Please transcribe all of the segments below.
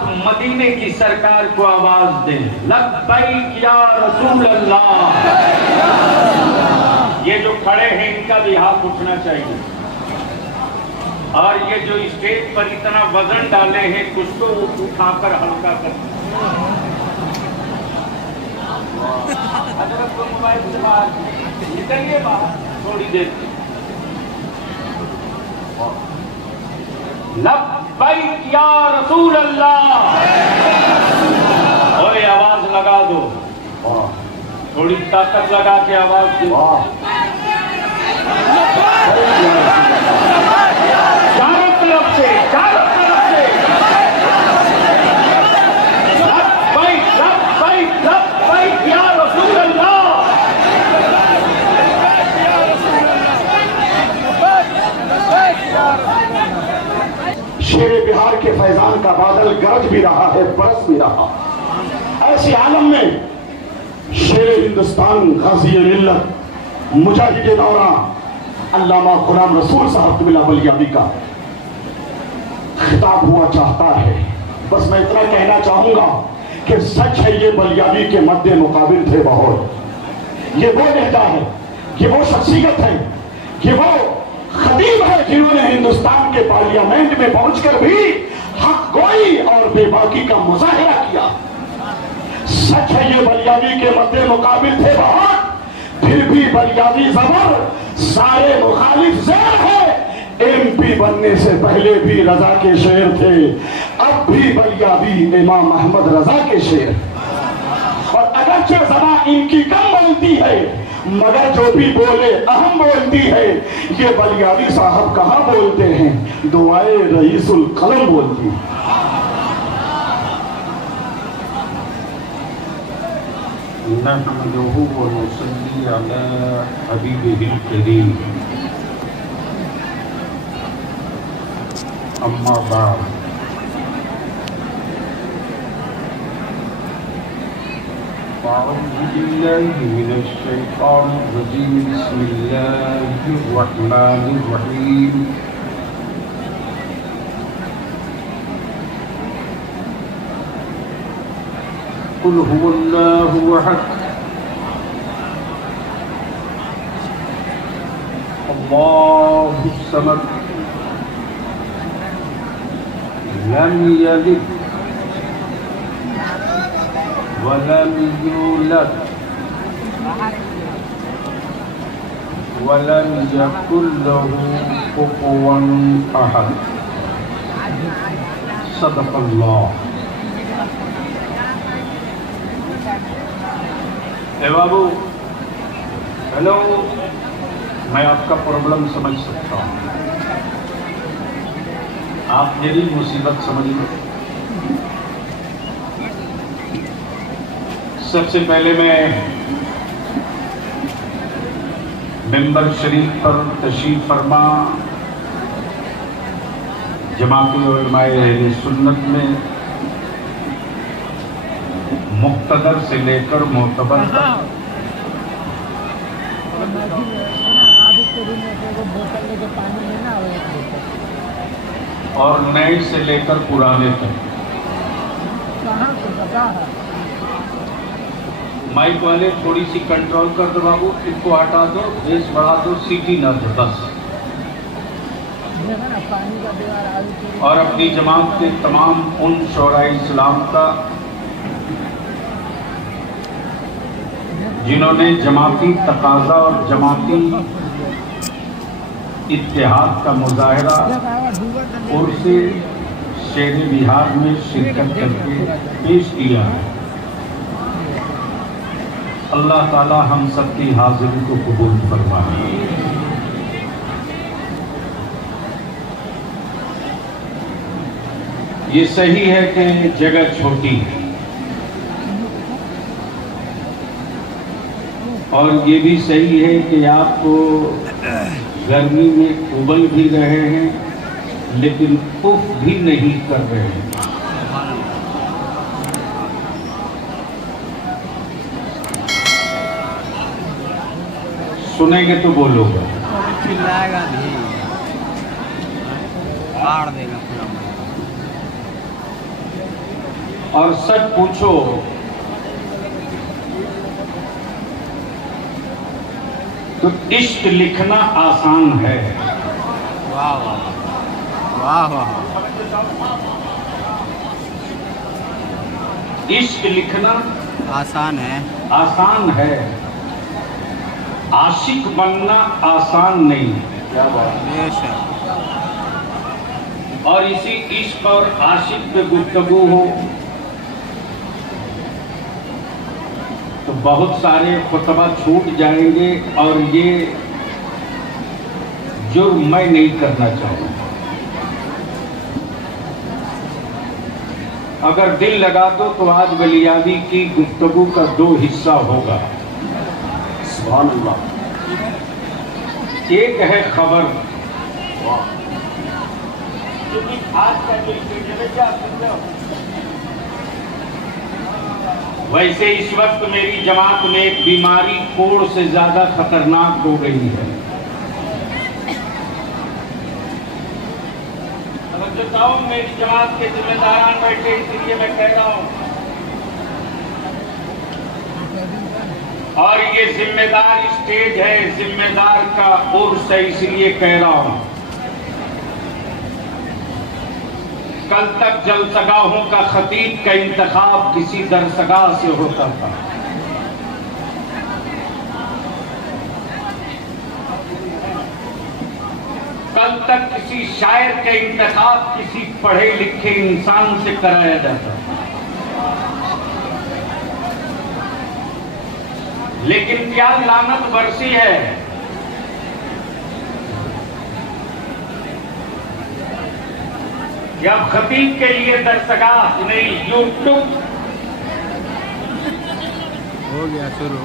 साथ मदीने की सरकार को आवाज दें, लब्बैक या रसूल अल्लाह। ये जो खड़े हैं इनका भी हाथ उठना चाहिए। और ये जो स्टेज पर इतना वजन डाले हैं कुछ तो उठाकर हल्का कर। हजरत को मोबाइल से बाहर निकलिए, बाहर थोड़ी देर। लब्बैक या रसूल अल्लाह। और आवाज लगा दो, थोड़ी ताकत लगा के आवाज दो। चारों तरफ से, चारों तरफ से लब्बैक लब्बैक लब्बैक या रसूल अल्लाह। शेर बिहार के फैजान का बादल गरज भी रहा है, बरस भी रहा। ऐसे आलम में शेर हिंदुस्तान गाजी मिल्लत मुजाहिद दौरा अल्लामा गुलाम रसूल साहब क़िबला बलियाबी का खिताब हुआ चाहता है। बस मैं इतना कहना चाहूंगा कि सच है ये बलियाबी के मद्दे मुकाबिल थे बहुत। ये वो नेता है, ये वो शख्सियत है, ये वो खतीब है जिन्होंने हिंदुस्तान के पार्लियामेंट में पहुंचकर भी हक गोई और बेबाकी का मुजाहिरा किया। सच है ये बलियाबी के मद्दे मुकाबिल थे बहुत, फिर भी बलियाबी जबर सारे मुखालिफ ज़ेर है। एमपी बनने से पहले भी रजा के शेर थे, अब भी बलियाबी इमाम अहमद रजा के शेर। और अगरचे ज़बां इनकी कम बोलती है मगर जो भी बोले अहम बोलती है। ये बलियाबी साहब कहाँ बोलते हैं, दुआए रईसुल कलम बोलती है। नहमदुहु व नुसल्ली अला हबीबिहिल करीम, अम्मा बाद। अऊज़ु बिल्लाहि मिनश शैतानिर रजीम, बिस्मिल्लाहिर रहमानिर रहीम। कुल हुवल्लाहु अहद, अल्लाहुस समद, लम यलिद वलम यूलद वलम यकुल लहू कुफुवन अहद। सदक़ल्लाह। बाबू हेलो, मैं आपका प्रॉब्लम समझ सकता हूँ, आप मेरी मुसीबत समझ लो। सबसे पहले मैं मिंबर शरीफ पर तशरीफ फरमा जमात उलमाए अहले सुन्नत में मुक्तदर से लेकर मोतबर तक और नए से लेकर पुराने तक माइक वाले थोड़ी सी कंट्रोल कर दो बाबू, इनको हटा दो, बेस बढ़ा दो, सीटी न दो बस। और अपनी जमात के तमाम उन शोराए इस्लाम का जिन्होंने जमाती तकाजा और जमाती इत्तेहाद का मुजाहरा उर्स शेर बिहार में शिरकत करके पेश किया है। अल्लाह ताला हम सबकी हाजिरी को कबूल फरमाए। ये सही है कि जगह छोटी है और ये भी सही है कि आप गर्मी में उबल भी रहे हैं लेकिन उफ भी नहीं कर रहे हैं। सुनेंगे तो बोलोगे, चिल्लाएगा नहीं, फाड़ देगा पूरा। और सच पूछो तो इश्क लिखना आसान है। वाह वाह वाह वाह। इश्क लिखना आसान है। आसान है, आशिक बनना आसान नहीं। क्या बात। बेशक। और इसी इश्क और आशिक पे गुफ्तगू हो तो बहुत सारे खुतबा छूट जाएंगे और ये जुर्म मैं नहीं करना चाहूँगा। अगर दिल लगा दो तो आज बलियादी की गुफ्तगू का 2 हिस्सा होगा। सुभान अल्लाह। एक है खबर, क्योंकि आज का जो वैसे इस वक्त मेरी जमात में एक बीमारी कोड़ से ज्यादा खतरनाक हो गई है। मेरी जमात के जिम्मेदारान बैठे, इसलिए मैं कह रहा हूं, और ये जिम्मेदार स्टेज है, जिम्मेदार का उर्स है, इसलिए कह रहा हूं। कल तक जलसगाहों का खतीब का इंतखाब किसी दरसगाह से होता था। कल तक किसी शायर का इंतखाब किसी पढ़े लिखे इंसान से कराया जाता था। लेकिन क्या लानत बरसी है कि अब खतीब के लिए दरसगाह नहीं, यूट्यूब हो गया शुरू।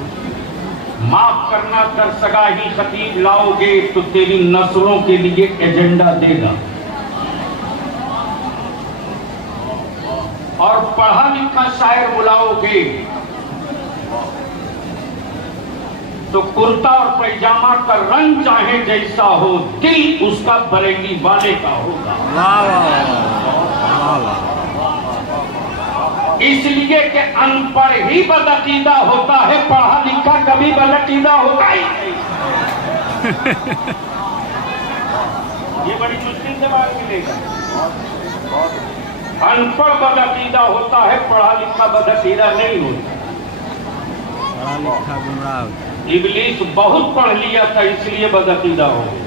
माफ करना, दरसगाह ही खतीब लाओगे तो तेरी नस्लों के लिए एजेंडा देगा। और पढ़ा लिखा शायर बुलाओगे तो कुर्ता और पैजामा का रंग चाहे जैसा हो, दिल उसका बरेली वाले का होगा। वाह वाह वाह वाह। इसलिए कि अनपढ़ ही बदअकीदा होता है, पढ़ा लिखा कभी बदअकीदा होगा ही नहीं। ये बड़ी मुश्किल से बात मिलेगा। अनपढ़ बदअकीदा होता है, पढ़ा लिखा बदअकीदा नहीं होता। पढ़ा लिखा गुमराह होता है। इब्लीस बहुत पढ़ लिया था, इसलिए बदअकीदा हो गया।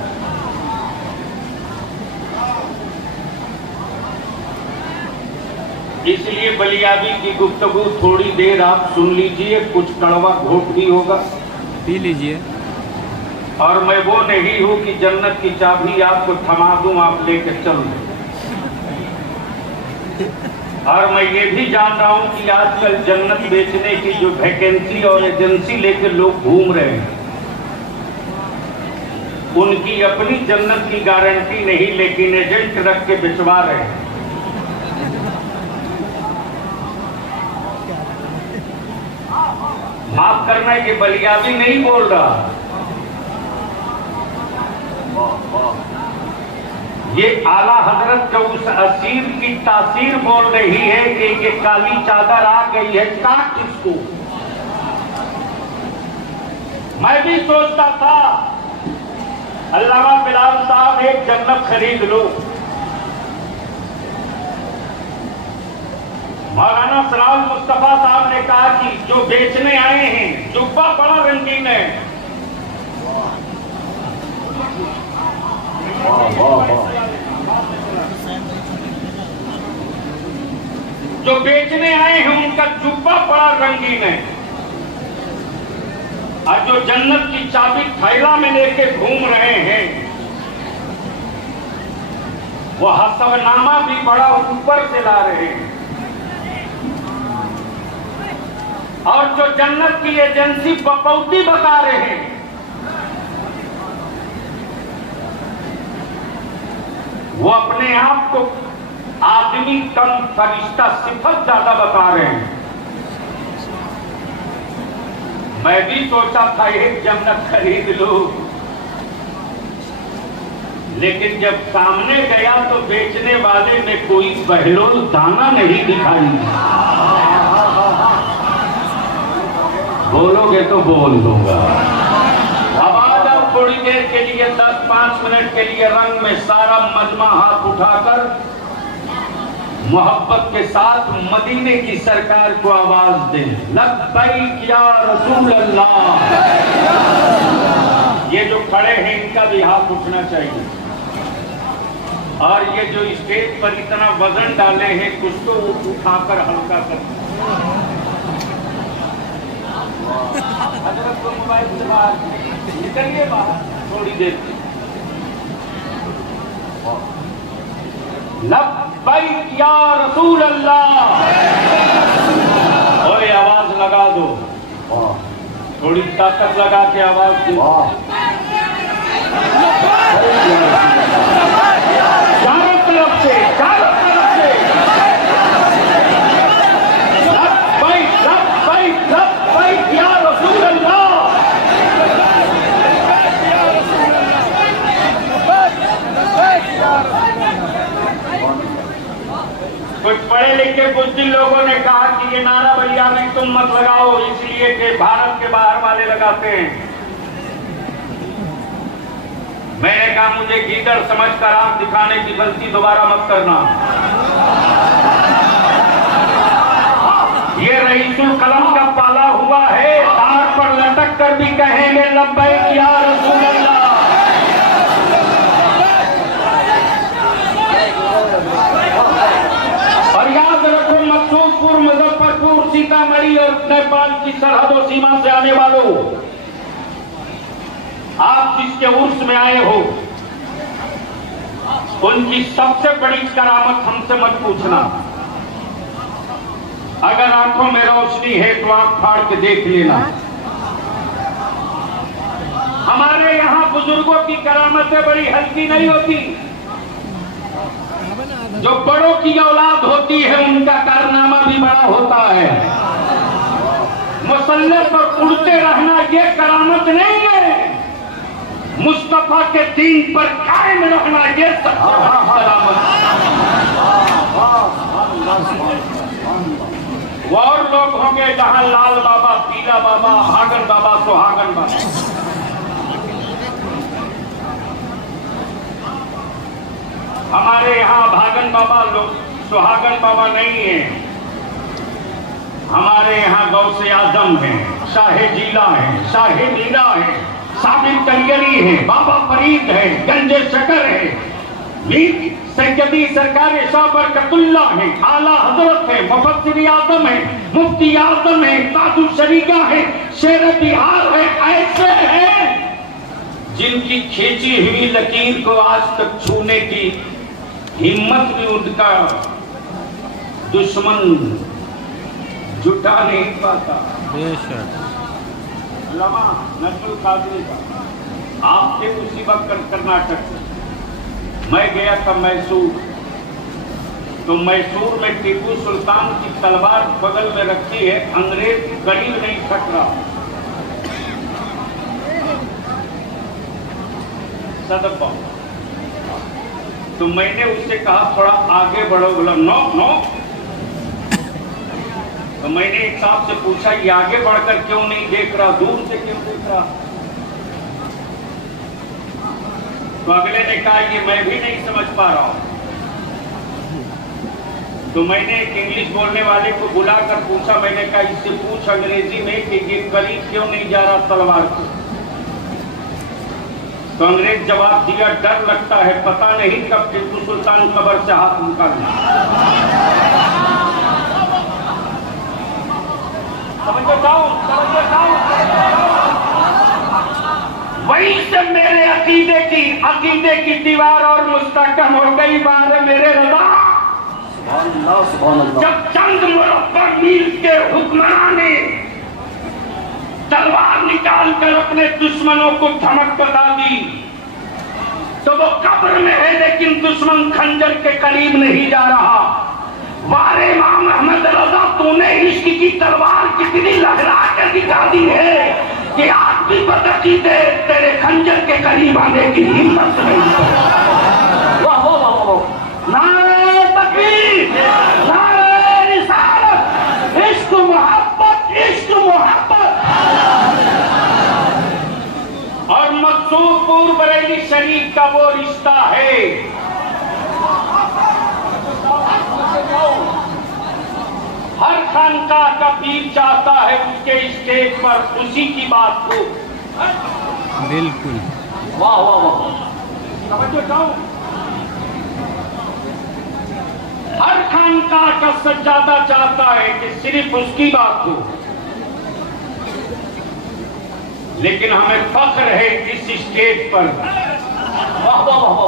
इसलिए बलियादी की गुफ्तगू थोड़ी देर आप सुन लीजिए, कुछ कड़वा घोट भी होगा। पी लीजिए। और मैं वो नहीं हूं कि जन्नत की चाबी आपको थमा दूं, आप लेके चल दें। और मैं ये भी जान रहा हूं कि आजकल जन्नत बेचने की जो वैकेंसी और एजेंसी लेकर लोग घूम रहे हैं, उनकी अपनी जन्नत की गारंटी नहीं, लेकिन एजेंट रख के बिचवा रहे हैं। माफ करना, ये बलियादी नहीं बोल रहा, ये आला हजरत का उस असीर की तासीर बोल रही है कि ये काली चादर आ गई है, काट इसको। मैं भी सोचता था अल्लामा बिलाल साहब एक जन्नत खरीद लो। मौलाना सलाउल मुस्तफा साहब ने कहा कि जो बेचने आए हैं, जुब्बा बड़ा रंगीन है। जो बेचने आए हैं उनका जुब्बा बड़ा रंगीन है, और जो जन्नत की चाबी थैला में लेके घूम रहे हैं वो हसबनामा भी बड़ा ऊपर से ला रहे हैं। और जो जन्नत की एजेंसी बकौती बता रहे हैं वो अपने आप को आदमी कम फरिश्ता सिफत ज्यादा बता रहे हैं। मैं भी सोचा था एक जन्नत खरीद लो, लेकिन जब सामने गया तो बेचने वाले में कोई बहलोल दाना नहीं दिखाई। बोलोगे तो बोल दूंगा। अब आ जाओ थोड़ी देर के लिए, 10-5 मिनट के लिए रंग में सारा मजमा हाथ उठाकर मोहब्बत के साथ मदीने की सरकार को आवाज दें, लब्बैक या रसूल अल्लाह। ये जो खड़े हैं इनका भी हाथ उठना चाहिए। और ये जो स्टेज पर इतना वजन डाले हैं कुछ तो उठाकर हल्का कर। हजरत को मोबाइल से बाहर निकलिए, बाहर थोड़ी देर। लब्बैक या रसूल अल्लाह। ओए आवाज लगा दो, थोड़ी ताकत लगा के आवाज दो। चारों तरफ से, चारों तरफ से लब्बैक लब्बैक लब्बैक या रसूल अल्लाह। कुछ पढ़े लिखे बुद्धिमान लोगों ने कहा कि ये नारा बलिया में तुम मत लगाओ, इसलिए कि भारत के बाहर वाले लगाते हैं। मैंने कहा मुझे गीदड़ समझकर आंख दिखाने की गलती दोबारा मत करना। ये रईसुल कलम का पाला हुआ है, तार पर लटक कर भी कहेंगे लब्बैक या रसूल अल्लाह। और याद रखो, मकसूदपुर, मुजफ्फरपुर, सीतामढ़ी और नेपाल की सरहदों सीमा से आने वालों, आप जिसके उर्स में आए हो उनकी सबसे बड़ी करामत हमसे मत पूछना। अगर आंखों में रोशनी है तो आंख फाड़ के देख लेना। हमारे यहाँ बुजुर्गों की करामतें बड़ी हल्की नहीं होती। जो बड़ों की औलाद होती है उनका कारनामा भी बड़ा होता है। मुसल्ले पर उड़ते रहना ये करामत नहीं है, मुस्तफा के दीन पर कायम रखना ये करामत। और लोग होंगे जहां लाल बाबा, पीला बाबा, हागन बाबा, सुहागन बाबा। हमारे यहाँ भागन बाबा लोग, सुहागन बाबा नहीं है। हमारे यहाँ गौसे आजम है, शाहे जीला है, शाहे मीरा है, साबिर कलियरी है, बाबा फरीद है, गंजे शकर है, मीर सैयदी सरकार शाह बरकतुल्ला है, आला हजरत है, मुफस्सिर आजम है, मुफ्ती आजम है, ताजु शरीका है, शेर बिहार है। ऐसे हैं जिनकी खींची हुई लकीर को आज तक छूने की हिम्मत भी उनका दुश्मन जुटा नहीं पाता। अल्लामा नजमुल कादरी का आपके उसी वक्त कर्नाटक मैं गया था मैसूर, तो मैसूर में टीपू सुल्तान की तलवार बगल में रखी है, अंग्रेज करीब नहीं खट रहा। सदब्बा तो मैंने उससे कहा थोड़ा आगे बढ़ो, बोला नो नो। तो मैंने एक साहब से पूछा ये आगे बढ़कर क्यों नहीं देख रहा, दूर से क्यों देख रहा? तो अगले ने कहा ये मैं भी नहीं समझ पा रहा हूं। तो मैंने एक इंग्लिश बोलने वाले को बुलाकर पूछा, मैंने कहा इससे पूछ अंग्रेजी में कि ये करीब क्यों नहीं जा रहा तलवार को। तो अंग्रेज जवाब दिया डर लगता है, पता नहीं कब टीपू सुल्तान कब्र से हाथ निकालना। वहीं से मेरे अकीदे की दीवार और मुस्तहकम हो गई बार मेरे रज़ा। जब चंद मुरब्बा मील के हुक्मरान ने तलवार निकाल कर अपने दुश्मनों को धमक बता दी, तो वो कब्र में है लेकिन दुश्मन खंजर के करीब नहीं जा रहा। वारे इमाम अहमद रजा, तूने इश्क की तलवार कितनी लहरा कर दिखा दी है कि आज भी बदअकीदे तेरे खंजर के करीब आने की हिम्मत नहीं। वाह वाह वाह, नारे तकबीर, नारे रिसालत, इश्क मोहब्बत, इश्क मोहब्बत। वो रिश्ता है। हर खानकाह का पीर चाहता है उसके स्टेज पर उसी की बात हो। बिल्कुल। वाह वाह वाह, समझो जाओ। हर खानकाह का सज्जादा चाहता है कि सिर्फ उसकी बात हो, लेकिन हमें फख्र है इस स्टेज पर वाह वाह वाह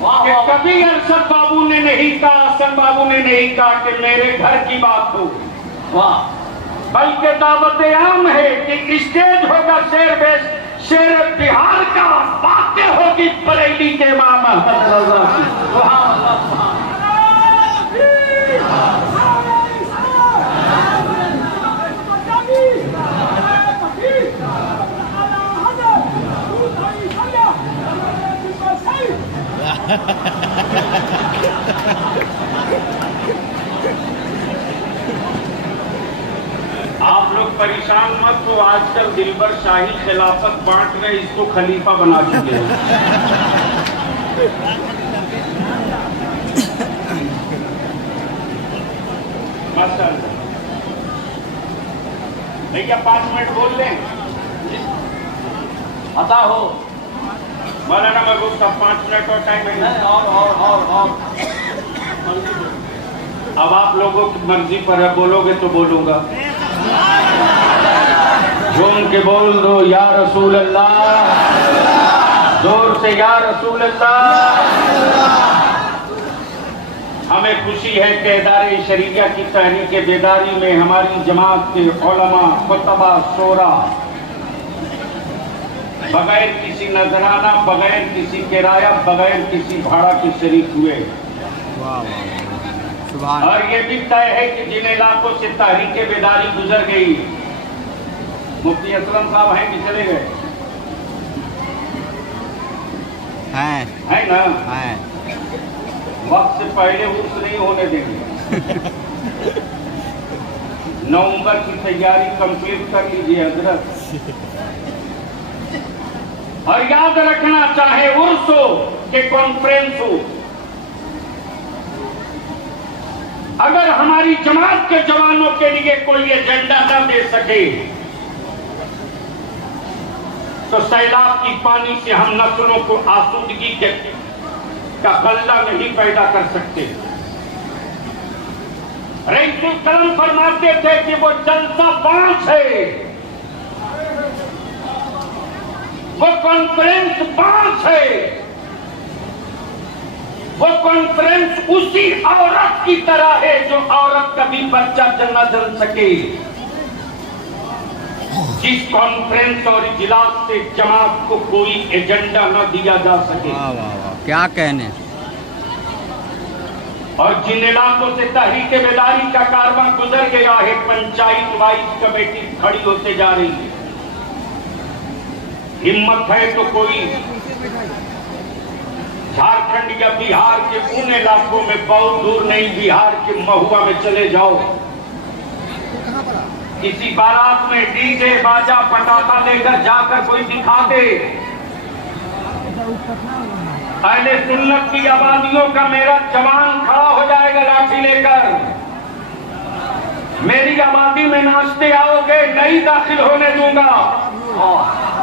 वाह कि कभी अरशद बाबू ने नहीं कहा, हसन बाबू ने नहीं कहा कि मेरे घर की बात हो, वाह, बल्कि दावत आम है कि स्टेज होगा शेर बिहार का, बातें होगी बरेली के इमाम अहमद रजा की। वाह आप लोग परेशान मत हो, आजकल दिलबर शाही खिलाफत बांट रहे, इसको खलीफा बना चुके हैं। माशाअल्लाह भैया 5 मिनट बोल लें, अता हो मौलाना महबूब साहब 5 मिनट और टाइम है। और अब आप लोगों की मर्जी पर है, बोलोगे तो बोलूंगा। झूम के बोल दो या रसूल अल्लाह, जोर से या रसूल अल्लाह। हमें खुशी है कि इदारे शरीया की तहरीक बेदारी में हमारी जमात के उलमा, खुतबा, शोरा बगैर किसी नजराना, बगैर किसी किराया, बगैर किसी भाड़ा के शरीक हुए। और ये भी तय है कि जिन इलाकों से तहरीक बेदारी गुजर गई, मुफ्ती असलम साहब हैं कि चले गए? हैं ना? हैं। वक्त से पहले उर्स नहीं होने देंगे। नवंबर की तैयारी कंप्लीट कर लीजिए हजरत। और याद रखना, चाहे उर्स हो कि कॉन्फ्रेंस हो, अगर हमारी जमात के जवानों के लिए कोई एजेंडा न दे सके तो सैलाब की पानी से हम नस्लों को आसूदगी का गल्ला नहीं पैदा कर सकते। रईसुल कलम फरमाते थे कि वो जलसा बांस है, वो कॉन्फ्रेंस बांस है, वो कॉन्फ्रेंस उसी औरत की तरह है जो औरत कभी बच्चा न जन सके। जिस कॉन्फ्रेंस और इजलास से जमात को कोई एजेंडा न दिया जा सके। वाह वाह वाह, क्या कहने। और जिन इलाकों से तहरीक बेदारी का कारवां गुजर गया है, पंचायत वाइज कमेटी खड़ी होते जा रही है। हिम्मत है तो कोई झारखंड या बिहार के उन इलाकों में, बहुत दूर नहीं, बिहार के महुआ में चले जाओ, किसी बारात में डीजे बाजा पटाखा लेकर जाकर कोई दिखा दे, अहले सुन्नत की आबादियों का मेरा जवान खड़ा हो जाएगा लाठी लेकर, मेरी आबादी में नाचते आओगे नहीं दाखिल होने दूंगा,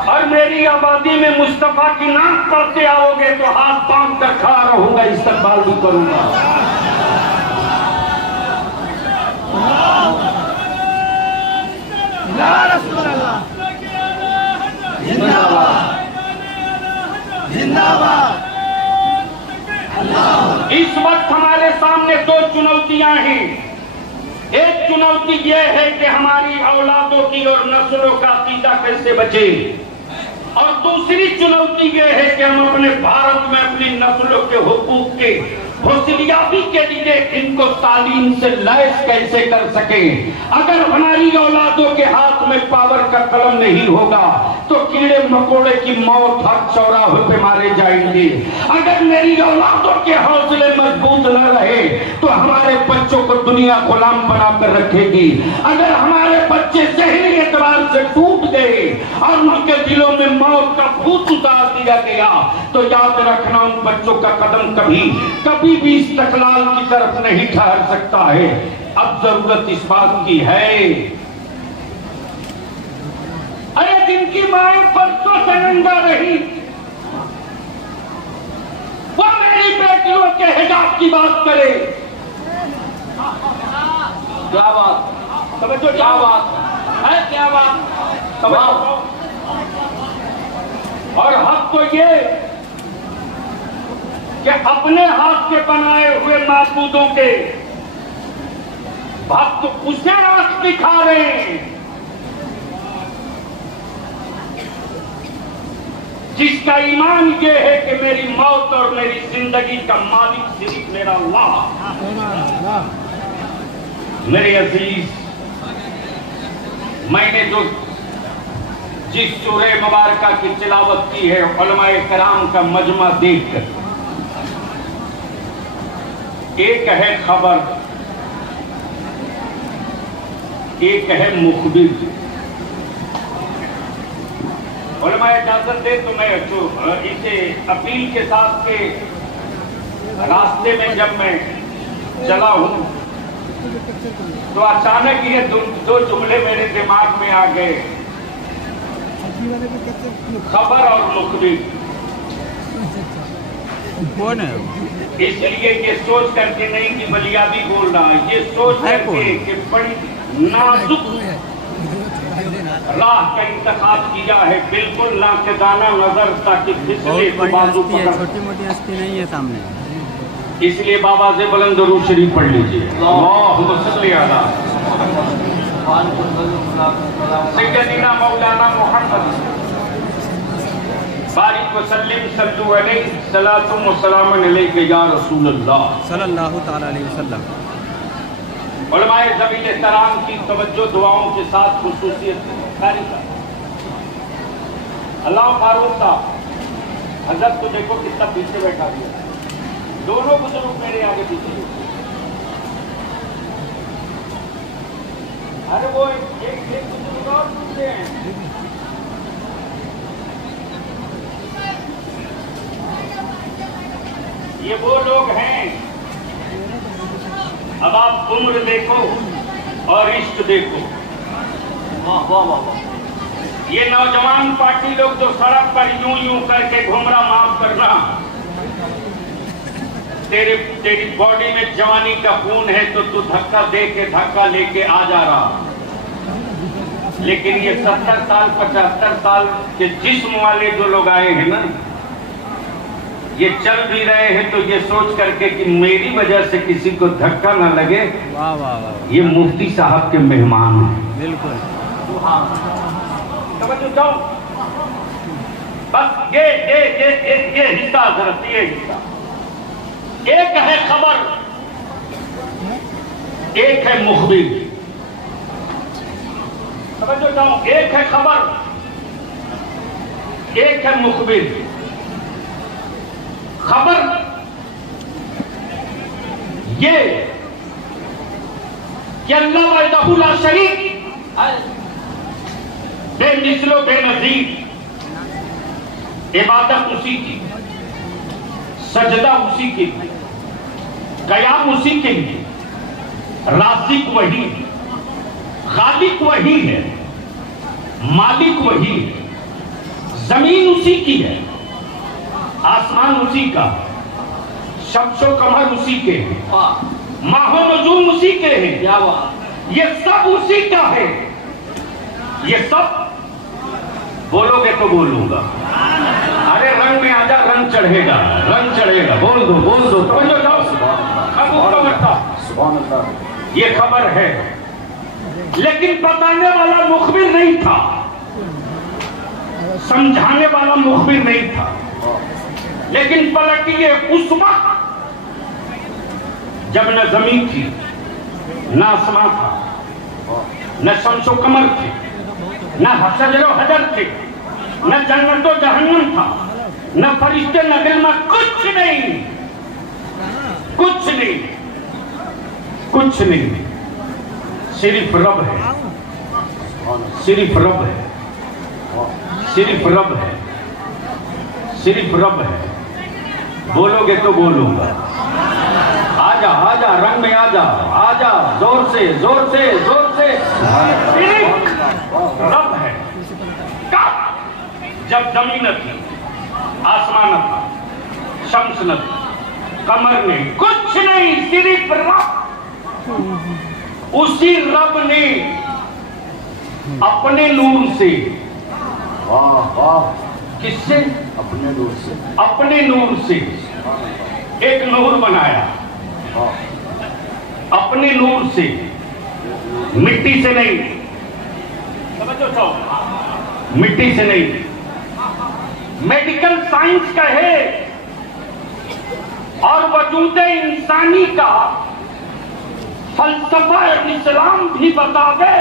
और मेरी आबादी में मुस्तफा की नाक पढ़ते आओगे तो हाथ बांध कर खड़ा रहूंगा, इस्तकबाल भी करूंगा। जिंदाबाद। इस वक्त हमारे सामने 2 चुनौतियां हैं। एक चुनौती यह है कि हमारी औलादों की और नस्लों का अकीदा कैसे बचे, और दूसरी चुनौती यह है कि हम अपने भारत में अपनी नस्लों के हुकूक के हुस्नियाबी के लिए इनको तालीम से लैस कैसे कर सके। अगर हमारी औलादों के हाथ में पावर का कलम नहीं होगा तो कीड़े मकोड़े की मौत हर चौराहे पे मारे जाएंगे। अगर मेरी औलादों के हौसले मजबूत न रहे तो हमारे बच्चों को दुनिया गुलाम बनाकर रखेगी। अगर हमारे बच्चे ज़हनी एतबार से टूट गए और उनके दिलों में मौत का भूत उतार दिया गया, तो याद रखना उन बच्चों का कदम कभी भी इस्तकलाल की तरफ नहीं ठहर सकता है। अब जरूरत इस बात की है, अरे जिनकी माएं परसों से नंगा रही, वो मेरी बेटियों के हिजाब की बात करे। क्या बात समझो, क्या बात है, क्या बात समझो। और हक तो ये कि अपने हाथ के बनाए हुए मासूदों के भक्त उसे राह दिखा रहे हैं जिसका ईमान ये है कि मेरी मौत और मेरी जिंदगी का मालिक सिर्फ मेरा अल्लाह। मेरे अजीज, मैंने जिस सूरे मुबारका की तिलावत की है उलमाए कराम का मजमा देखकर, एक है खबर, एक है मुखबिर। उलमाए इजाजत दे तो मैं इसे अपील के साथ के रास्ते में जब मैं चला हूं तो अचानक ये दो जुमले मेरे दिमाग में आ गए, खबर और मुखबिर। कौन है? इसलिए ये सोच करके नहीं कि बलियाबी बोल रहा है, ये सोच करके कि बड़ी नाजुक राह का इंतखाब किया है, बिल्कुल नाक़िदाना नजर, ताकि फिसले तो बाजू पकड़। छोटी मोटी हस्ती नहीं है सामने, इसलिए बाबा से बुलंद दुरूद शरीफ पढ़ लीजिए। अल्लाहुम्मा सल्ली अला सय्यदिना मौलाना मुहम्मद बारिक वसल्लिम सल्लु अलैहि सलातु व सलामुन अलैका या रसूल अल्लाह सल्लल्लाहु तआला अलैहि वसल्लम। उलमाए ज़मीन एहतराम की तवज्जो दुआओं के साथ खुसूसियत अल्लाह फारूक साहब हजरत को देखो कितना पीछे बैठा दिया, दोनों बुजुर्ग मेरे आगे पीछे। अरे वो एक बुजुर्ग और पूछते हैं, ये वो लोग हैं। अब आप उम्र देखो और इश्क देखो। वाह वाह वाह। ये नौजवान पार्टी लोग जो सड़क पर यूं करके घूम रहा, माफ करना, तेरी बॉडी में जवानी का खून है तो तू धक्का लेके आ जा रहा, लेकिन ये 70 साल 75 साल के जिस्म वाले जो लोग आए हैं ना, ये चल भी रहे हैं तो ये सोच करके कि मेरी वजह से किसी को धक्का ना लगे। वाह वाह वाह। ये मुफ्ती साहब के मेहमान हैं। बिल्कुल। समझ जाओ, बस ये हिस्सा जरा, ये हिस्सा। एक है खबर, एक है मुखबिर। समझ जाओ, एक है खबर, एक है मुखबिर। खबर ये कि अल्लाह वहदहू ला शरीक, बेमिसलो बेनज़ीर, इबादत उसी की, सजदा उसी के लिए, कयाम उसी के लिए, राज़िक वही है, खालिक वही है, मालिक वही है, जमीन उसी की है, आसमान उसी का, शम्सो कमर उसी के हैं, माहो नजूम उसी के हैं, क्या बात, ये सब उसी का है। ये सब बोलोगे तो बोलूंगा, अरे रंग में आजा, रंग चढ़ेगा, रंग चढ़ेगा, बोल दो, समझो जाओ। ये खबर है, लेकिन बताने वाला मुखबिर नहीं था, समझाने वाला मुखबिर नहीं था। लेकिन पलटिए उस वक्त जब न जमीन थी, न आसमां था, न शम्सो कमर थे, न शजरो हजर थे, न जन्नतो जहन्नम था, न फरिश्ते न गिलमा, कुछ नहीं, सिर्फ रब है, सिर्फ रब है। सिर्फ रब है, सिर्फ रब है। बोलोगे तो बोलूंगा। आजा आजा, रंग में आजा, आजा, जोर से जोर से जोर से। सिर्फ रब है। कब? जब जमीन न थी, आसमान न था, शम्स न थी, कमर नहीं, कुछ नहीं, सिर्फ रब। उसी रब ने अपने नूर से, किससे? अपने नूर से, अपने नूर से एक नूर बनाया। अपने नूर से, मिट्टी से नहीं, समझो तो, मिट्टी से नहीं। मेडिकल साइंस कहे और वजूद इंसानी का फलसफा इस्लाम भी बतावे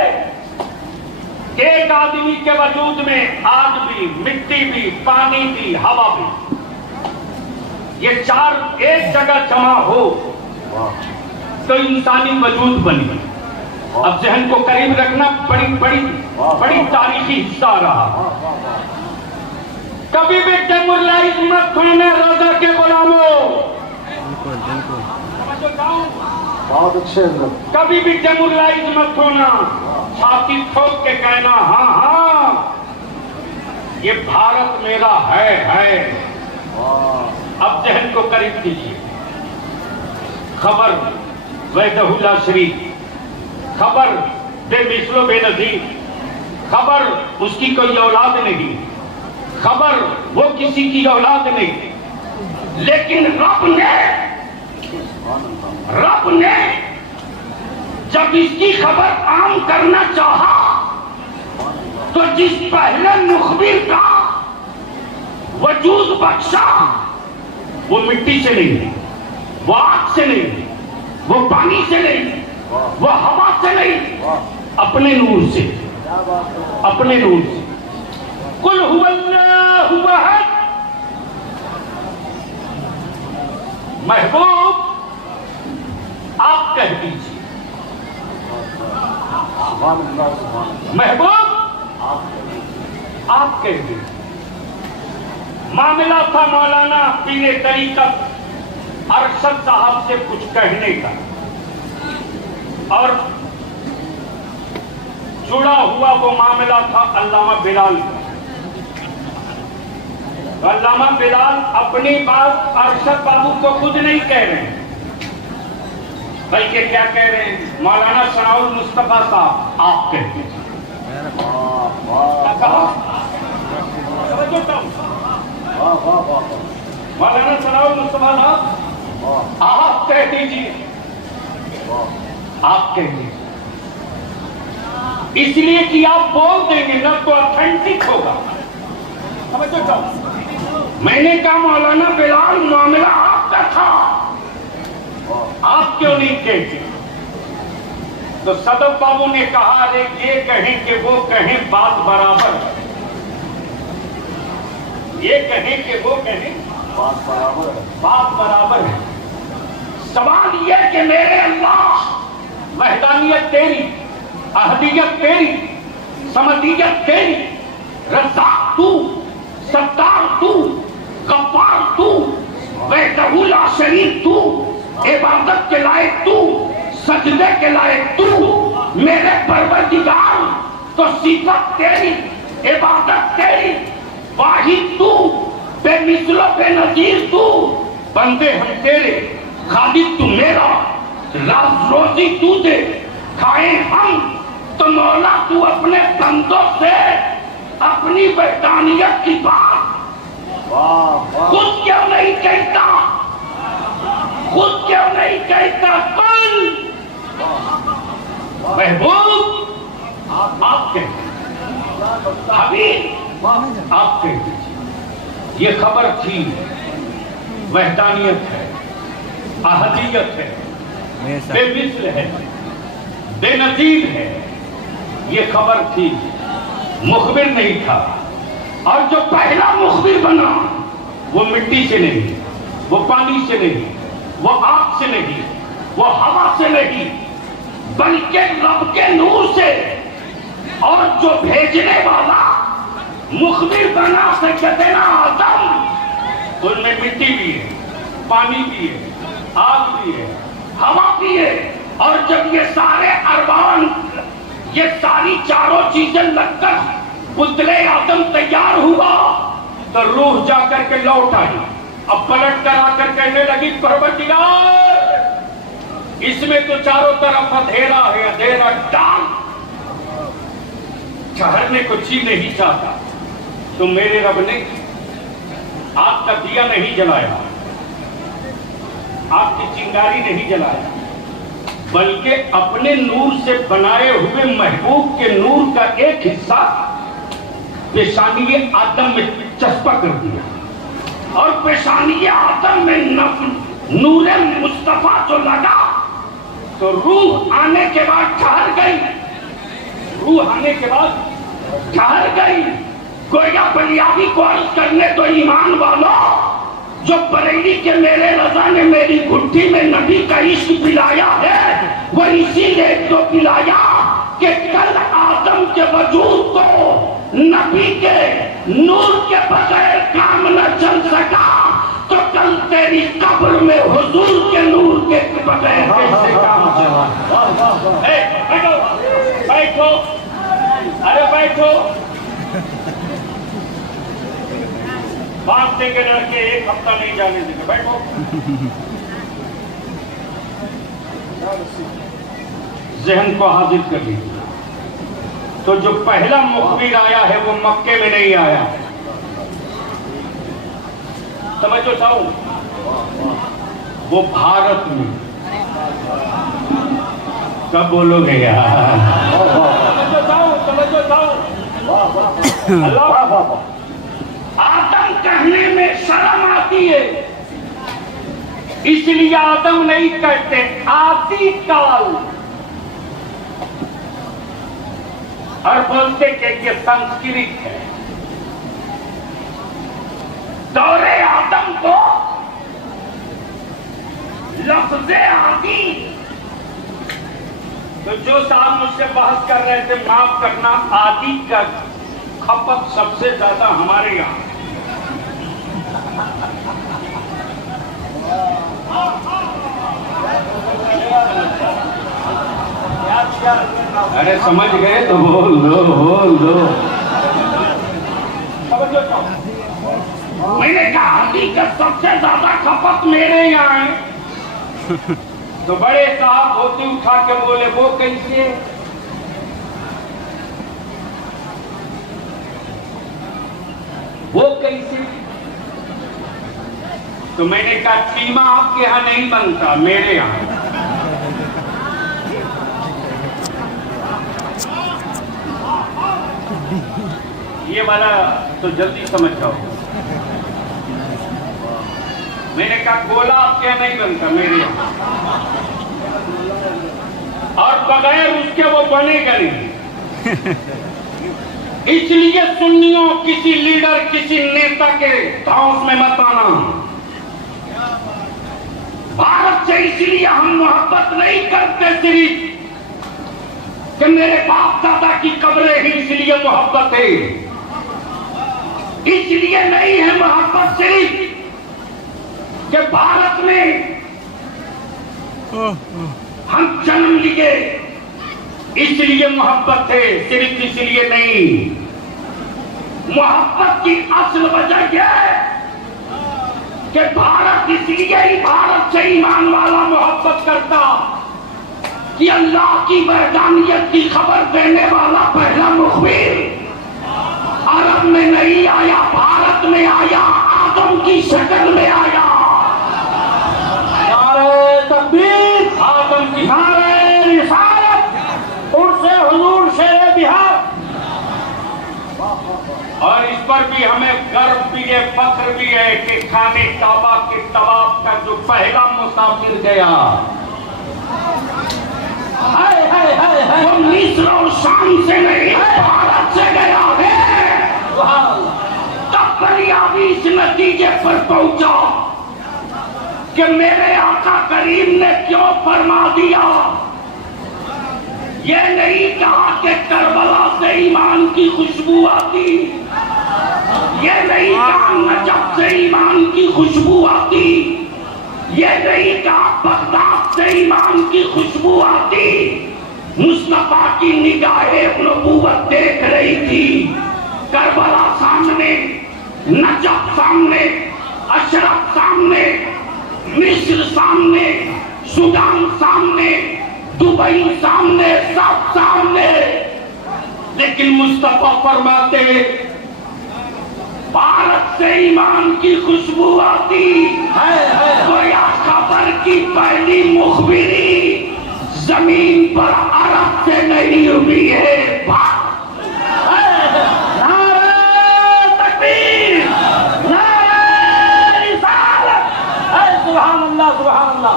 कि एक आदमी के वजूद में आग भी, मिट्टी भी, पानी भी, हवा भी, ये चार एक जगह जमा हो तो इंसानी वजूद बनी। अब जहन को करीब रखना, बड़ी बड़ी बड़ी तारीखी हिस्सा रहा। कभी भी डेमोरलाइज मत होने राजा के गुलामों। बिल्कुल बिल्कुल। बहुत अच्छे। कभी भी डेमोरलाइज मत होना, छाती ठोक के कहना हाँ हाँ ये भारत मेरा है। अब जहन को करीब कीजिए। खबर वहदहुल्ला शरीफ, खबर बेमिसलो बेनजीर, खबर उसकी कोई औलाद नहीं, खबर वो किसी की औलाद नहीं, लेकिन रब ने जब इसकी खबर आम करना चाहा तो जिस पहले मुखबिर का वजूद बख्शा, वो मिट्टी से नहीं, वो आग से नहीं, वो पानी से नहीं, वो हवा से नहीं, अपने नूर से, अपने नूर से। कुल हुवल्लाहु अहद। महबूब आप कह दीजिए, महबूब आप कह दीजिए। मामला था मौलाना पीरे तरीकत अरशद साहब से कुछ कहने का, और जुड़ा हुआ वो मामला था अल्लामा बिलाल का। अल्लामा बिलाल अपनी बात अरशद बाबू को खुद नहीं कह रहे हैं, बल्कि क्या कह रहे हैं? मौलाना सनाउल मुस्तफा साहब आप कह दीजिए। मौलाना सनाउल मुस्तफा साहब आप कह दीजिए, आप कह दीजिए। इसलिए कि आप बोल देंगे ना तो ऑथेंटिक होगा। समझो तो? मैंने कहा मौलाना बिलाल मामला आपका था, आप क्यों नहीं कहते? तो सदफ बाबू ने कहा अरे ये कहें कि वो कहें, बात बराबर है। ये कहें कि वो कहें, बात बराबर है, बात बराबर है। सवाल यह कि मेरे अल्लाह, वहदानियत तेरी, अहदियत तेरी, समदियत तेरी, रज़्ज़ाक़ तू, सत्तार तू, गफ्फार तू, वहदहुल्ला शरीफ तू, इबादत के लायक तू, सजदे के लायक तू, मेरे परवरदिगार। तो सिफत तेरी, इबादत तेरी, वाहिद तू, बेमिसलो बेनजीर तू, बंदे हम तेरे, खालिक तू मेरा, राज रोजी तू दे, खाए हम। तो मौला तू अपने बंदों से अपनी वहदानियत की बात खुद क्यों नहीं कहता? खुद क्यों नहीं कहता? कल महबूब आप कहते, हबीब आप कहते। ये खबर थी, वहदानियत है, अहदियत है, बेमिसल है, बेनजीर है। ये खबर थी, मुखबिर नहीं था। और जो पहला मुखबिर बना वो मिट्टी से नहीं, वो पानी से नहीं, वो आग से नहीं, वो हवा से नहीं, बल्कि रब के नूर से। और जो भेजने वाला मुखबिर बना सैयदना आदम। उनमें मिट्टी भी है, पानी भी है, आग भी है, हवा भी है। और जब ये सारे अरबान, ये सारी चारों चीजें लगकर पुतले आदम तैयार हुआ तो रूह जाकर के लौट आई। अब पलट कर आकर कहने लगी परवरदिगार, इसमें तो चारों तरफ अंधेरा है, अंधेरा डाल, ठहरने को जी नहीं चाहता। तो मेरे रब ने आग का दिया नहीं जलाया, आग की चिंगारी नहीं जलाया, बल्कि अपने नूर से बनाए हुए महबूब के नूर का एक हिस्सा पेशानी आदम में चस्पा कर दिया। और पेशानी आदम में नूरे मुस्तफा जो लगा तो रूह आने के बाद ठहर गई, रूह आने के बाद ठहर गई। गोया बलियाबी को अर्ज करने तो ईमान वालों, जो बरेली के मेरे रजा ने मेरी गुट्ठी में नबी का इश्क पिलाया है, वो इसीलिए तो पिलाया कि कल आदम के वजूद को नबी के नूर के बगैर काम न चल सका, तो कल तेरी कब्र में हुजूर के नूर के बगैर कैसे काम चला। बैठो बैठो, अरे बैठो। बाप देंगे लड़के, एक हफ्ता नहीं जाने देंगे, बैठो। जहन को हाजिर कर लीजिए। तो जो पहला मुखबिर आया है वो मक्के में नहीं आया, समझो चाहूं, वो भारत में। कब बोलोगे यार? समझो चाहूं। अल्लाह, आदम कहने में शर्म आती है, इसलिए आदम नहीं कहते, आदि काल। और बोलते कि ये संस्कृत है। दौरे आदम को लफ्ज़े आदि। तो जो साहब मुझसे बहस कर रहे थे, माफ करना, आदि का खपत सबसे ज्यादा हमारे यहाँ। अरे समझ गए तो बोल दो, बोल दो। मैंने कहा आदि का सबसे ज्यादा खपत मेरे यहाँ है। तो बड़े साहब धोती उठा के बोले, वो कैसे? वो कैसे? तो मैंने कहा कीमा आपके यहाँ नहीं बनता, मेरे यहाँ। ये वाला तो जल्दी समझ जाओ। मैंने कहा गोला आपके यहाँ नहीं बनता, मेरे यहाँ। और बगैर उसके वो बनेगा नहीं। इसलिए सुन्नियों, किसी लीडर, किसी नेता के धौंस में मत आना। भारत से इसलिए हम मोहब्बत नहीं करते सिर्फ कि मेरे बाप दादा की कब्रें ही इसलिए मोहब्बत है, इसलिए नहीं है मोहब्बत सिर्फ कि भारत में हम जन्म लिए इसलिए मोहब्बत है, सिर्फ इसलिए नहीं। मोहब्बत की असल वजह यह है कि भारत इसलिए ही भारत से ईमान वाला मोहब्बत करता कि अल्लाह की वहदानियत की खबर देने वाला पहला मुखबिर अरब में नहीं आया, भारत में आया, आदम की शक्ल में आया। नारे तकबीर, आदम की नारे रिसालत, उनसे हुजूर शेरे बिहार। और इस पर भी हमें गर्व भी है, फख्र भी है कि खाने काबा के तवाफ का जो पहला मुसाफिर गया, वो मिस्र और शाम से नहीं, भारत से गया है। तब बलियाबी इस नतीजे पर पहुंचा कि मेरे आका करीम ने क्यों फरमा दिया, ये नहीं कहा कि करबला से ईमान की खुशबू आती, ये नहीं कहा नजफ से ईमान की खुशबू आती, ये नहीं कहा बगदाद से ईमान की खुशबू आती। मुस्तफा की निगाहें नबूवत देख रही थी। करबला सामने, नजफ सामने, अशरफ सामने, मिस्र सामने, सूडान सामने, दुबई सामने, सब सामने। लेकिन मुस्तफा फरमाते भारत से ईमान की खुशबू आती है। गोया खबर की पहली मुखबिरी जमीन पर अरब से नहीं हुई है। नारे तकबीर, नारे रिसालत, सुभान अल्लाह, सुभान अल्लाह।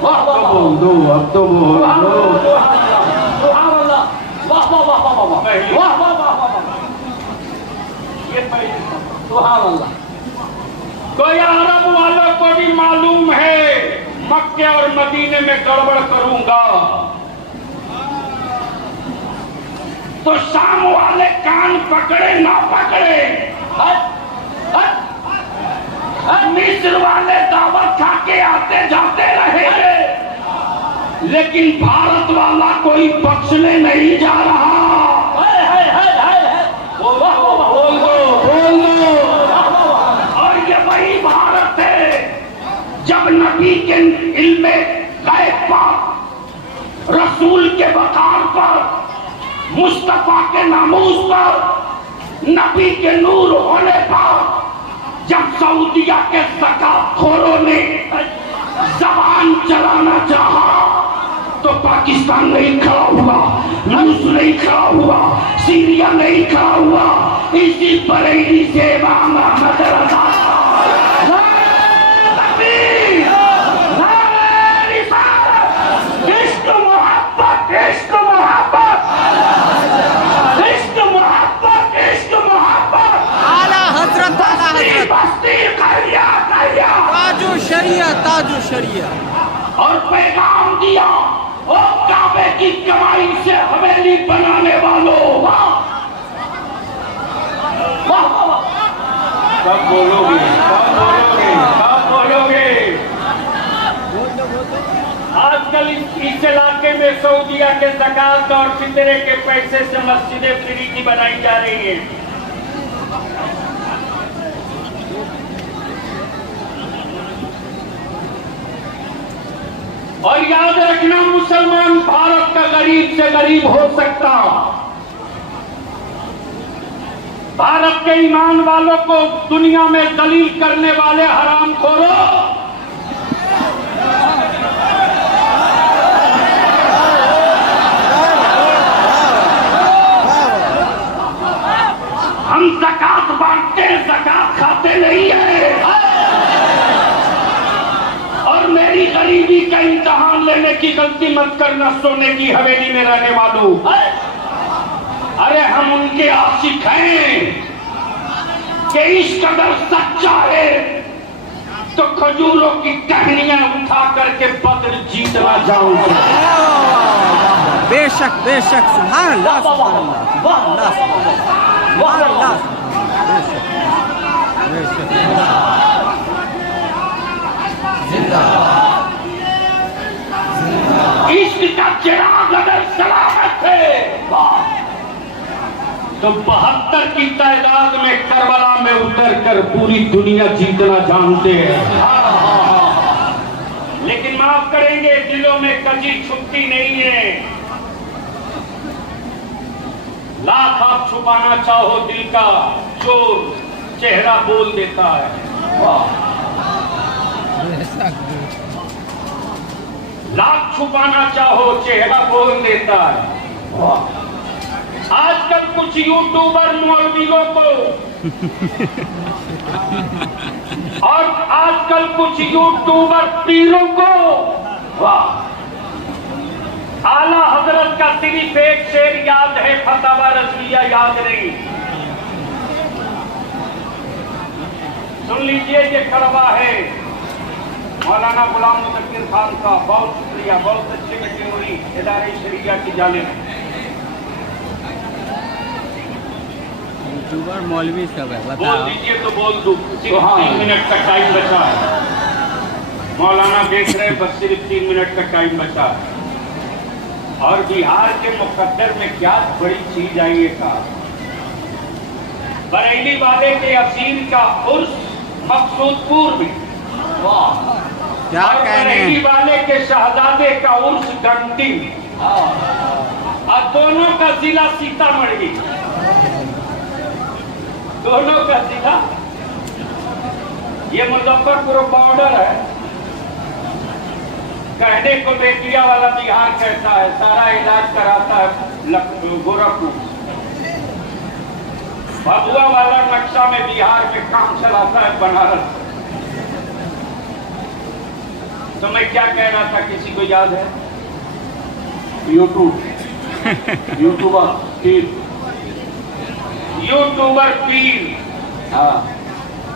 वाह वाह वाह, बोल दो, अब तो बोल दो। सुभान अल्लाह, वाह वाह वाह वाह वाह, वाह वाह वाह वाह। ये पहली सुभान अल्लाह। कोई अरब वालों को भी मालूम है मक्के और मदीने में गड़बड़ करूंगा तो शाम वाले कान पकड़े ना पकड़े, मिस्र वाले दावत खा के आते जाते रहेंगे, लेकिन भारत वाला कोई बख्शने नहीं जा रहा। बोल दो। और ये वही भारत है जब नबी के इल्मे गैब पर, रसूल के वकार पर, मुस्तफा के नामूस पर, नबी के नूर होने पर, जब सऊदिया के ज़कातखोरों ने जबान चलाना चाहा तो पाकिस्तान नहीं खड़ा हुआ, रूस नहीं खड़ा हुआ, सीरिया नहीं खड़ा हुआ। इसी बरेली से इमाम अहमद रज़ा ताजु शरिया और पैगाम दिया ओ काबे की कमाई से हवेली बनाने वालों, वाह वाह वाह। कब बोलोगे, कब बोलोगे, कब बोलोगे? आजकल इस इलाके में सऊदिया के ज़कात और फितरे के पैसे से मस्जिदें फ्री की बनाई जा रही है। और याद रखना मुसलमान भारत का गरीब से गरीब हो सकता, भारत के ईमान वालों को दुनिया में दलील करने वाले हरामखोरों, हम ज़कात बांटते हैं, ज़कात खाते नहीं है। और मेरी गरीबी का इम्तिहान लेने की गलती मत करना सोने की हवेली में रहने वालों। अरे हम उनके आशिक हैं कि इस कदर सच्चा है तो खजूरों की टहनियां उठा करके बद्र जीतना चाहूंगा। बेशक बेशक, सुभान अल्लाह, सुभान अल्लाह, सुभान अल्लाह, सुभान अल्लाह, बेशक बेशक। इश्क का चिराग अगर सलामत है तो 72 की तादाद में करबला में उतर कर पूरी दुनिया जीतना जानते हैं। लेकिन माफ करेंगे, दिलों में कजी छुपती नहीं है। लाख आप छुपाना चाहो दिल का चोर चेहरा बोल देता है। लाख छुपाना चाहो चेहरा बोल देता है। आजकल कुछ यूट्यूबर मौलवियों को और आजकल कुछ यूट्यूबर पीरों को आला हजरत का सिर्फ एक शेर याद है, फतवा रज़विया याद नहीं। सुन लीजिए, ये कड़वा है मौलाना गुलाम मुज़फ़्फ़र खान का। बहुत शुक्रिया, बहुत अच्छी मीटिंग हुई इदारे शरिया की जानिब। यूट्यूबर मौलवी सब है, बोल बताओ। दीजिए तो बोल दूं। सिर्फ हाँ। 3 मिनट का टाइम बचा है। मौलाना देख रहे हैं, बस सिर्फ 3 मिनट का टाइम बचा है। और बिहार के मुकद्दर में क्या बड़ी चीज आई है का बरेली वाले के असीम का उर्स मकसूदपुर में। वाह, क्या और कहने बरेली हैं? वाले के शहजादे का उर्स घंटी में। और दोनों का जिला सीतामढ़ी, दोनों का जिला। ये मुजफ्फरपुर बॉर्डर है। कहने को बेतिया वाला बिहार कहता है, सारा इलाज कराता है गोरखपुर। भभुआ वाला नक्शा में बिहार में काम चलाता है बनारस। तो मैं क्या कह रहा था, किसी को याद है? यूट्यूबर पीर। यूट्यूबर पीर। हाँ,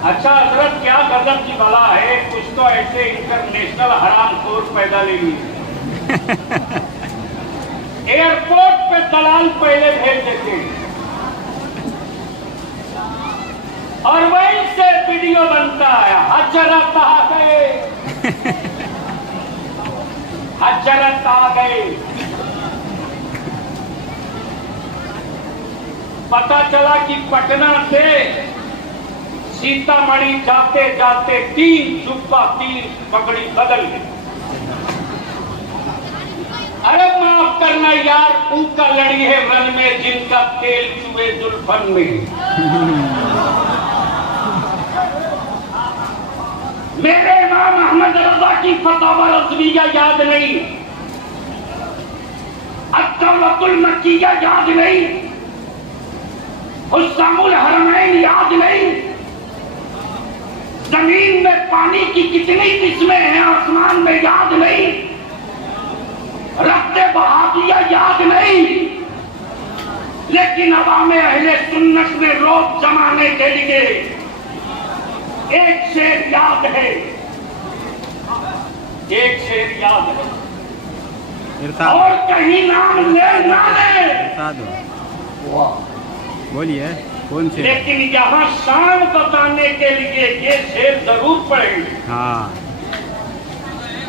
अच्छा हजरत, क्या गजब की बला है। कुछ तो ऐसे इंटरनेशनल हरामखोर पैदा ले लिए। एयरपोर्ट पे दलाल पहले भेज देते हैं और वहीं से वीडियो बनता है। हजरत आ गए, हजरत आ गए। पता चला कि पटना से सीतामढ़ी जाते जाते 3 जुब्बा 3 पगड़ी बदल गई। अरे माफ करना यार, उनका लड़ी है रन में जिनका तेल चुए जुल्फन में। मेरे इमाम अहमद रजा की फतवा रज़विया याद नहीं, अद-दौलतुल मक्किया याद नहीं, हुस्समुल हरमैन याद नहीं। जमीन में पानी की कितनी किस्में हैं आसमान में याद नहीं। रफ्ते बहा दिया याद नहीं। लेकिन अवामे अहले सुन्नत ने रोब जमाने के लिए एक शेर याद है, एक शेर याद है। इरशाद और कहीं नाम ले ना ले, इरशाद हो। बोलिए कौन से? लेकिन यहाँ शान बताने के लिए ये शेर जरूर पढ़ेंगे। हाँ,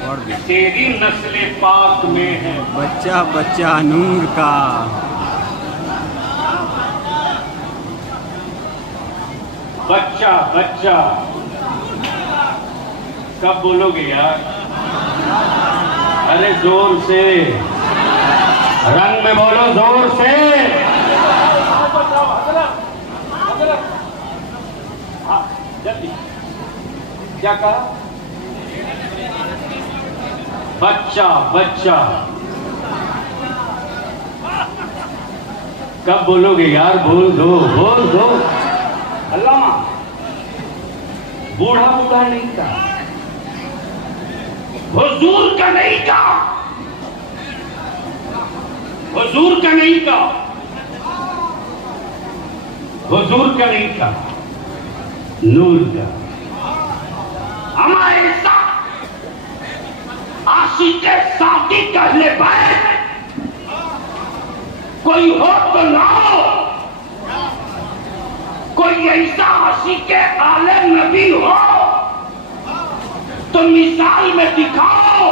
और भी तेरी नस्ले पाक में है। बच्चा बच्चा नूर का। बच्चा बच्चा कब बोलोगे यार? अरे जोर से, रंग में बोलो जोर से। हाँ, जल्दी। क्या कहा? बच्चा बच्चा कब बोलोगे यार? बोल दो, बोल दो। अल्लामा बूढ़ा बूढ़ा नहीं था, हुजूर का नहीं था, हुजूर का नहीं था, हुजूर का नहीं था, नूर का। हमारे साथ आशिक़े साकी कहले पाए कोई हो तो ना हो, कोई ऐसा आशिक़े आले नबी हो तो मिसाल में दिखाओ।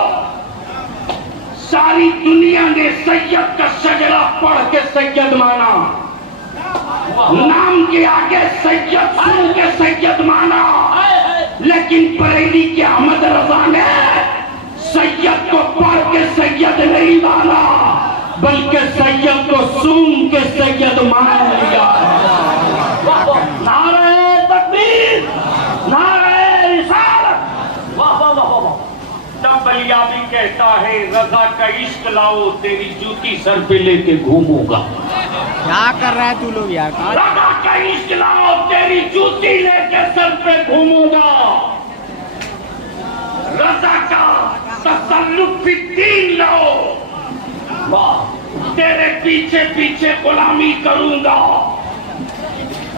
सारी दुनिया ने सैयद का शजरा पढ़ के सैयद माना, नाम के आगे सैयद सुन के सैयद माना, लेकिन बरेली के अहमद रजा ने सैयद को पढ़ के सैयद नहीं माना, बल्कि सैयद को सुन के सैयद मान लिया। नारे तकबीर, नारे रिसालत। वाह वाह वाह वाह। तब बलियाबी कहता है रजा का इश्क लाओ, तेरी जूती सर पे लेके घूमूंगा। क्या कर रहा है तू लोग यार? रजा का इश्क लाओ, तेरी जूती लेके सर पे घूमूंगा। रजा का तसल्लुफ भी दीन लाओ, वाह, तेरे पीछे पीछे गुलामी करूंगा।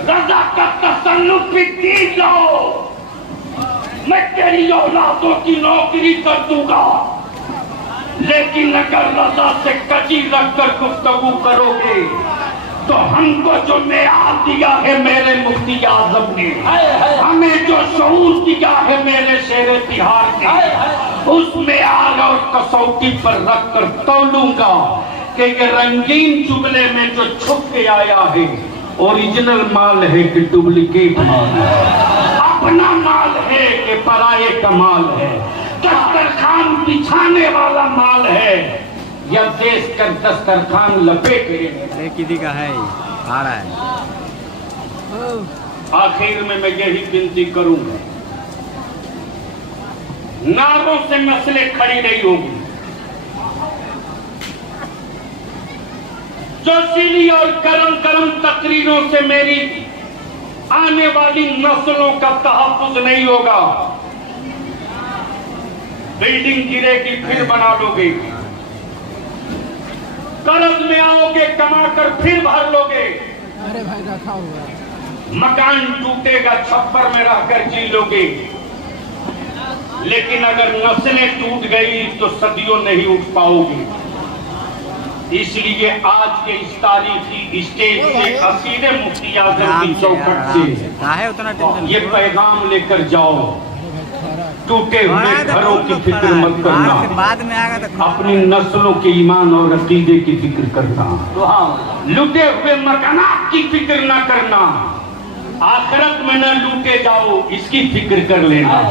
रजा का तसल्लुफ भी दीन लाओ, मैं तेरी औलादों की नौकरी कर दूंगा। लेकिन अगर रजा से कजी रखकर गुफ्तगू करोगे तो हमको जो न्याय दिया है मेरे मुफ्ती आजम ने, हमें जो शऊर दिया है मेरे शेर तिहार ने, उसमें आग और कसौटी पर रख कर तौलूंगा कि ये रंगीन जुमले में जो छुप के आया है ओरिजिनल माल है कि डुप्लीकेट माल है, अपना माल है कि पराये का माल है, दस्तरखान बिछाने वाला माल है या देश का दस्तरखान लपेट लेने। किसी का है आ रहा है। आखिर में मैं यही विनती करूंगा, नारों से मसले खड़ी नहीं होगी, जोशीली और गरम गरम तकरीरों से मेरी आने वाली नस्लों का तहफ्फुज नहीं होगा। बिल्डिंग गिरेगी फिर बना लोगे, कर्ज में आओगे कमाकर फिर भर लोगे, अरे भाई रखा हुआ है। मकान टूटेगा छप्पर में रहकर जी लोगे, लेकिन अगर नस्लें टूट गई तो सदियों नहीं उठ पाओगे। इसलिए आज के इस तारीखी स्टेज से असीरे मुफ्ती आजम की चौखट से उतना टेंशन ये पैगाम लेकर जाओ, टूटे हुए घरों की फिक्र मत करना, बाद में आएगा तो अपनी नस्लों के ईमान और अकीदे की फिक्र करना, लुटे हुए मकानात की फिक्र न करना, आखिरत में न लूटे जाओ इसकी फिक्र कर लेना।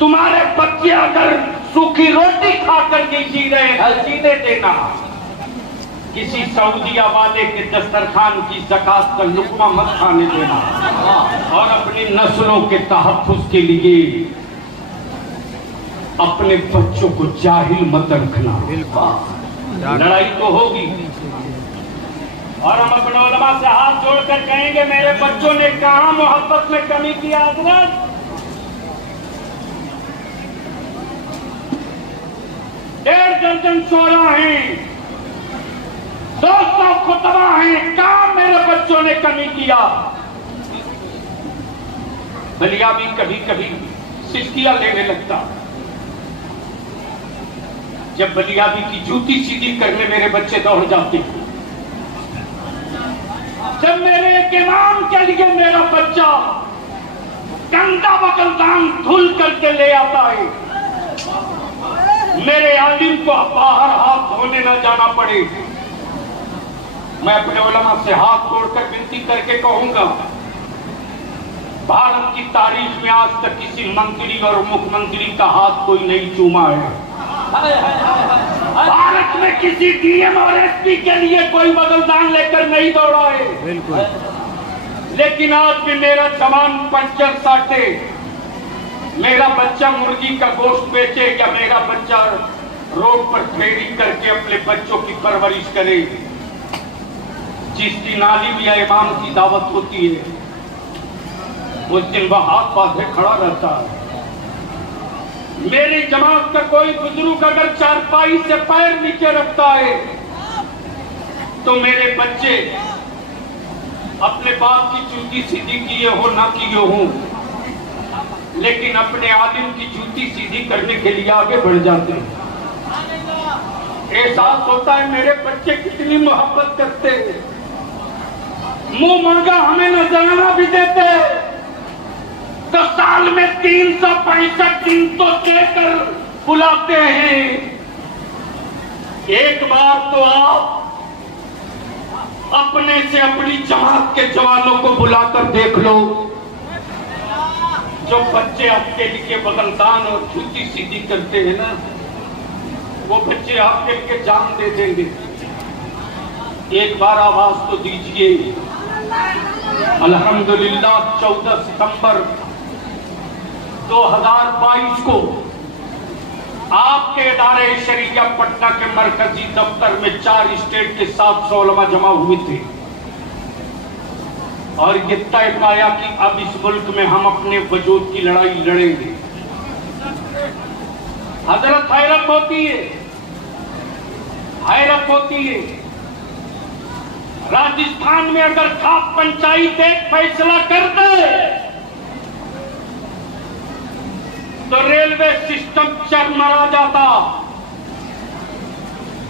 तुम्हारे बच्चे अगर सूखी रोटी खाकर के जी रहे जीने देना, किसी सऊदिया वाले के दस्तरखान की ज़कात का लुक़मा मत खाने देना, और अपनी नस्लों के तहफ़्फ़ुज़ के लिए अपने बच्चों को जाहिल मत रखना। लड़ाई तो होगी, और हम अपने उलमा से हाथ जोड़कर कहेंगे मेरे बच्चों ने कहा मोहब्बत में कमी की हज़रत, 1.5 दर्जन शोरा हैं, 200 खुतबा हैं, काम मेरे बच्चों ने कमी किया। बलिया भी कभी कभी सिस्किया लेने लगता, जब बलियाबी की जूती सीधी करने मेरे बच्चे दौड़ जाते, जब मेरे एक इमाम के लिए मेरा बच्चा गंदा बगलदान धुल करके ले आता है, मेरे आलिम को बाहर हाथ धोने न जाना पड़े, मैं अपने उलमा से हाथ जोड़कर विनती करके कहूंगा, भारत की तारीख में आज तक किसी मंत्री और मुख्यमंत्री का हाथ कोई नहीं चूमा है। भारत में किसी डीएम और एसपी के लिए कोई बदलदान लेकर नहीं दौड़ा है। बिल्कुल। लेकिन आज भी मेरा जवान पंचर साटे, मेरा बच्चा मुर्गी का गोश्त बेचे या मेरा बच्चा रोड पर फेरी करके अपने बच्चों की परवरिश करे, जिसकी नालिम या इमाम की दावत होती है उस दिन वह हाथ बांधे खड़ा रहता है। मेरी जमात का कोई बुजुर्ग अगर चारपाई से पैर नीचे रखता है तो मेरे बच्चे अपने बाप की जूती सीधी किए हो ना किए हो, लेकिन अपने आलिम की जूती सीधी करने के लिए आगे बढ़ जाते हैं। एहसास होता है मेरे बच्चे कितनी मोहब्बत करते हैं, मुंह मांगा हमें नजराना भी देते हैं, तो साल में 365 दिन तो देकर बुलाते हैं। एक बार तो आप अपने से अपनी जमात के जवानों को बुलाकर देख लो, जो बच्चे आपके लिए बगलदान और जूती सीधी करते हैं ना, वो बच्चे आपके लिए जान दे देंगे। एक बार आवाज तो दीजिए। अल्हम्दुलिल्लाह 14 सितंबर 2022 को आपके इदारे शरीया पटना के मरकजी दफ्तर में 4 स्टेट के 700 उलमा जमा हुए थे और ये तय पाया कि अब इस मुल्क में हम अपने वजूद की लड़ाई लड़ेंगे। हजरत हैरत होती है, हैरत होती है। राजस्थान में अगर खाप पंचायत एक फैसला कर दे तो रेलवे सिस्टम चरमरा जाता,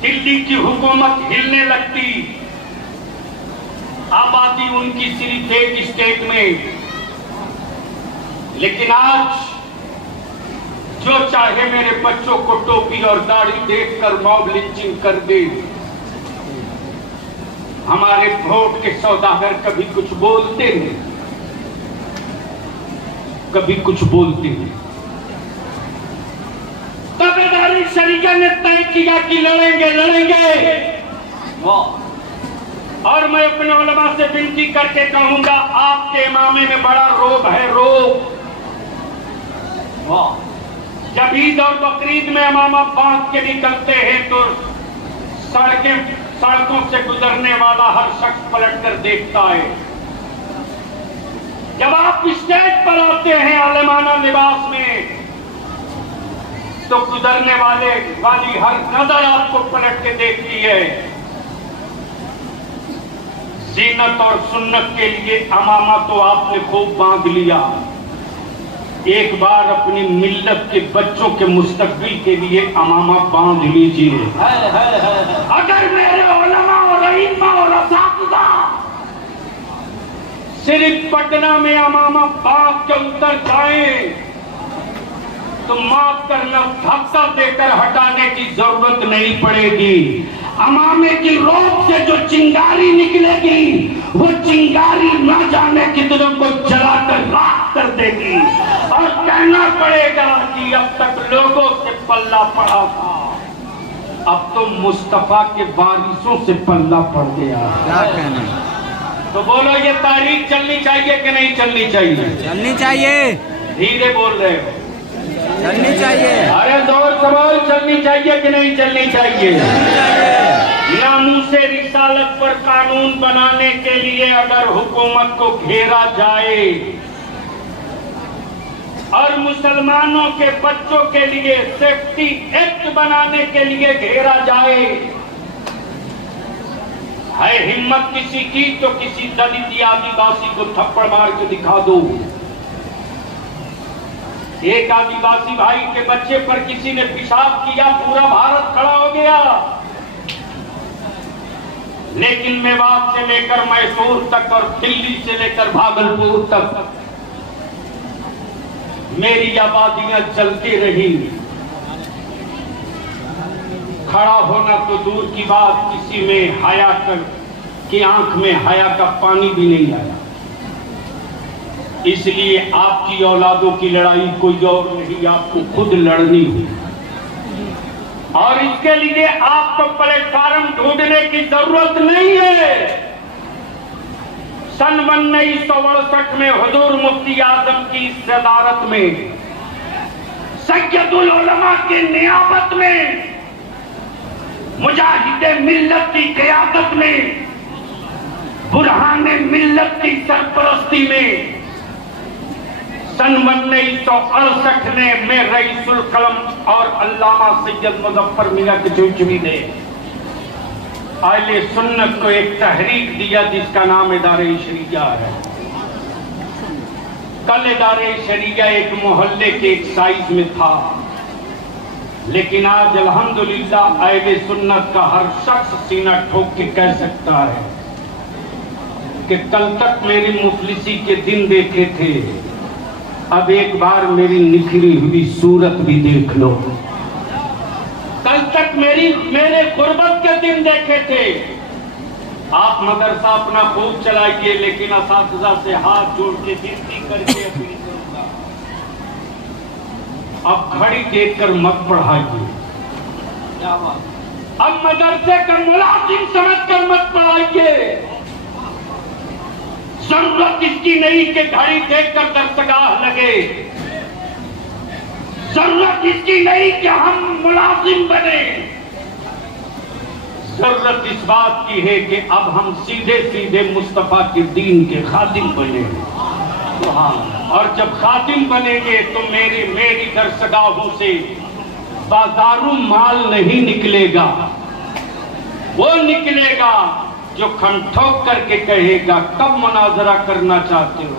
दिल्ली की हुकूमत हिलने लगती, आबादी उनकी सिर्फ एक स्टेट में, लेकिन आज जो चाहे मेरे बच्चों को टोपी और दाढ़ी देखकर मॉब लिंचिंग कर दे। हमारे वोट के सौदागर कभी कुछ बोलते नहीं, कभी कुछ बोलते नहीं। ताबेदारी शरीयत ने तय किया कि लड़ेंगे लड़ेंगे। और मैं अपने उलमा से विनती करके कहूंगा, आपके इमामे में बड़ा रोब है, रोब। जब ईद और बकरीद में इमामा बांध के निकलते हैं तो सड़कों से गुजरने वाला हर शख्स पलट कर देखता है। जब आप स्टेज पर आते हैं आलिमाना लिबास में तो गुजरने वाली हर नजर आपको पलट के देखती है। जीनत और सुन्नत के लिए अमामा तो आपने खूब बांध लिया, एक बार अपनी मिल्लत के बच्चों के मुस्तकबिल के लिए अमामा बांध लीजिए। अगर मेरे उलमा और इल्मा और असातिज़ा सिर्फ पटना में अमामा बांध के उतर जाएं तो माफ करना, धक्का देकर हटाने की जरूरत नहीं पड़ेगी। अमामे की रोक से जो चिंगारी निकलेगी वो चिंगारी न जाने कितनों को जलाकर राख कर देगी। और कहना पड़ेगा कि अब तक लोगों से पल्ला पड़ा था, अब तो मुस्तफा के वारिसों से पल्ला पड़ गया। क्या कहना? तो बोलो, ये तारीख चलनी चाहिए कि नहीं चलनी चाहिए? चलनी चाहिए। धीरे बोल रहे हो। चलनी चाहिए। अरे जोर सवाल, चलनी चाहिए कि नहीं चलनी चाहिए? नामूसे रिसालत पर कानून बनाने के लिए अगर हुकूमत को घेरा जाए और मुसलमानों के बच्चों के लिए सेफ्टी एक्ट बनाने के लिए घेरा जाए, है हिम्मत किसी की तो किसी दलित या आदिवासी को थप्पड़ मार के दिखा दो। एक आदिवासी भाई के बच्चे पर किसी ने पेशाब किया, पूरा भारत खड़ा हो गया। लेकिन मेवात से लेकर मैसूर तक और दिल्ली से लेकर भागलपुर तक मेरी आबादियां चलती रही। खड़ा होना तो दूर की बात, किसी में हया की आंख में हया का पानी भी नहीं आया। इसलिए आपकी औलादों की लड़ाई कोई और नहीं, आपको खुद लड़नी हुई। और इसके लिए आपको प्लेटफार्म ढूंढने की जरूरत नहीं है। सन 1968 में हुजूर मुफ्ती आजम की सदारत में, सैयदुल उलमा की नियाबत में, मुजाहिदे मिल्लत की क़यादत में, बुरहाने मिल्लत की सरपरस्ती में सन 1968 में रईसुल कलम और अल्लामा सैयद मुजफ्फर मियां किचुचवी ने अहले सुन्नत को एक तहरीक दिया जिसका नाम इदारे शरिया है। कल इदारे शरिया एक मोहल्ले के एक साइज में था, लेकिन आज अल्हम्दुलिल्लाह अहले सुन्नत का हर शख्स सीना ठोक के कह सकता है कि कल तक मेरी मुफलिसी के दिन देखे थे, अब एक बार मेरी निखरी हुई सूरत भी देख लो। कल तक मेरे गुर्बत के दिन देखे थे। आप मदरसा अपना खूब चलाइए, लेकिन असातिज़ा से हाथ जोड़ के विनती करके अपील करूंगा, अब घड़ी देखकर मत पढ़ाइए। अब मदरसे का मुलाजिम समझकर मत पढ़ाइए। जरूरत इसकी नहीं कि घड़ी देखकर दरसगाह लगे, जरूरत इसकी नहीं कि हम मुलाजिम बने। जरूरत इस बात की है कि अब हम सीधे सीधे मुस्तफा के दीन के खादिम बने। और जब खादिम बनेंगे तो मेरी दरसगाहों से बाजारू माल नहीं निकलेगा, वो निकलेगा जो खंठोक करके कहेगा कब मुनाजरा करना चाहते हो,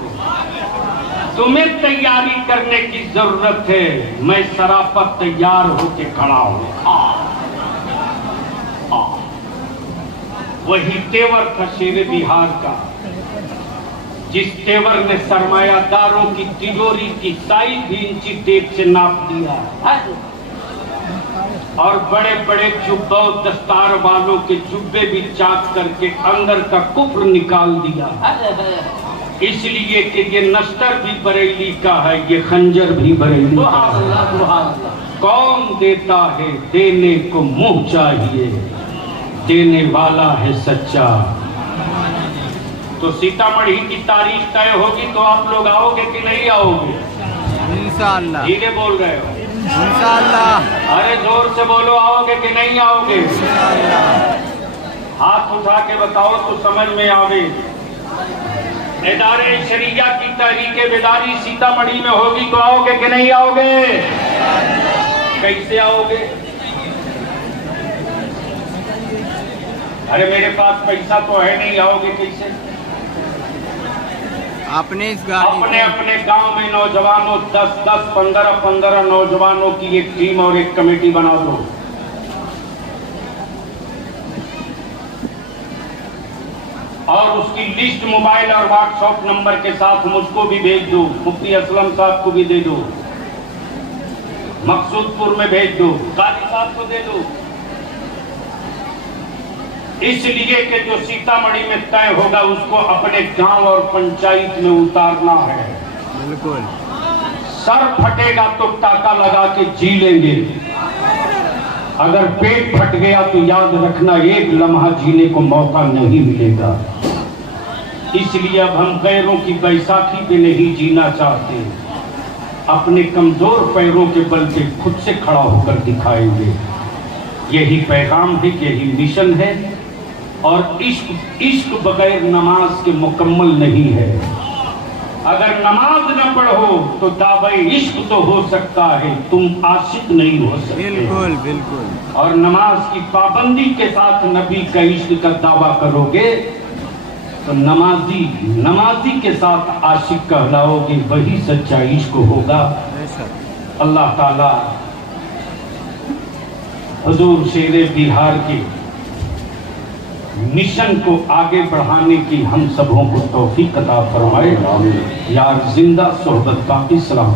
तुम्हें तैयारी करने की जरूरत है, मैं सरापा तैयार होके खड़ा हूं। वही तेवर था शेर बिहार का, जिस तेवर ने सरमायादारों की तिजोरी की साइज भी इंची टेप से नाप दिया और बड़े बड़े जुब्बों दस्तार वालों के जुब्बे भी चाक करके अंदर का कुफ्र निकाल दिया, इसलिए कि ये नश्तर भी बरेली का है, ये खंजर भी बरेली का है। कौन देता है देने को मुंह चाहिए, देने वाला है सच्चा। तो सीतामढ़ी की तारीख तय होगी तो आप लोग आओगे कि नहीं आओगे? इंशाअल्लाह। धीरे बोल रहे हो? इंशाअल्लाह। अरे जोर से बोलो, आओगे कि नहीं आओगे? हाथ उठा के बताओ तो समझ में आवे। इदारे शरिया की तहरीके बेदारी सीतामढ़ी में होगी तो आओगे कि नहीं आओगे? कैसे आओगे? अरे मेरे पास पैसा तो है नहीं, आओगे कैसे? अपने इस गाड़ी अपने अपने गांव में नौजवानों 10-10, 15-15 नौजवानों की एक टीम और एक कमेटी बना दो। और उसकी लिस्ट मोबाइल और व्हाट्सएप नंबर के साथ मुझको भी भेज दो, मुफ्ती असलम साहब को भी दे दो, मकसूदपुर में भेज दो, काजी साहब को दे दो। इसलिए कि जो सीतामढ़ी में तय होगा उसको अपने गांव और पंचायत में उतारना है। बिल्कुल। सर फटेगा तो टाका लगा के जी लेंगे, अगर पेट फट गया तो याद रखना एक लम्हा जीने को मौका नहीं मिलेगा। इसलिए अब हम गैरों की बैसाखी पे नहीं जीना चाहते, अपने कमजोर पैरों के बल पे खुद से खड़ा होकर दिखाएंगे। यही पैगाम है, यही मिशन है। और इश्क बगैर नमाज के मुकम्मल नहीं है। अगर नमाज न पढ़ो तो दावे इश्क तो हो सकता है, तुम आशिक नहीं हो सकते। बिल्कुल बिल्कुल। और नमाज की पाबंदी के साथ नबी का इश्क का दावा करोगे तो नमाजी के साथ आशिक कहलाओगे, वही सच्चा इश्क होगा। अल्लाह ताला हुजूर शेरे बिहार के मिशन को आगे बढ़ाने की हम सबों को तौफीक अता फरमाए। यार जिंदा सोहबत बाकी सलाम।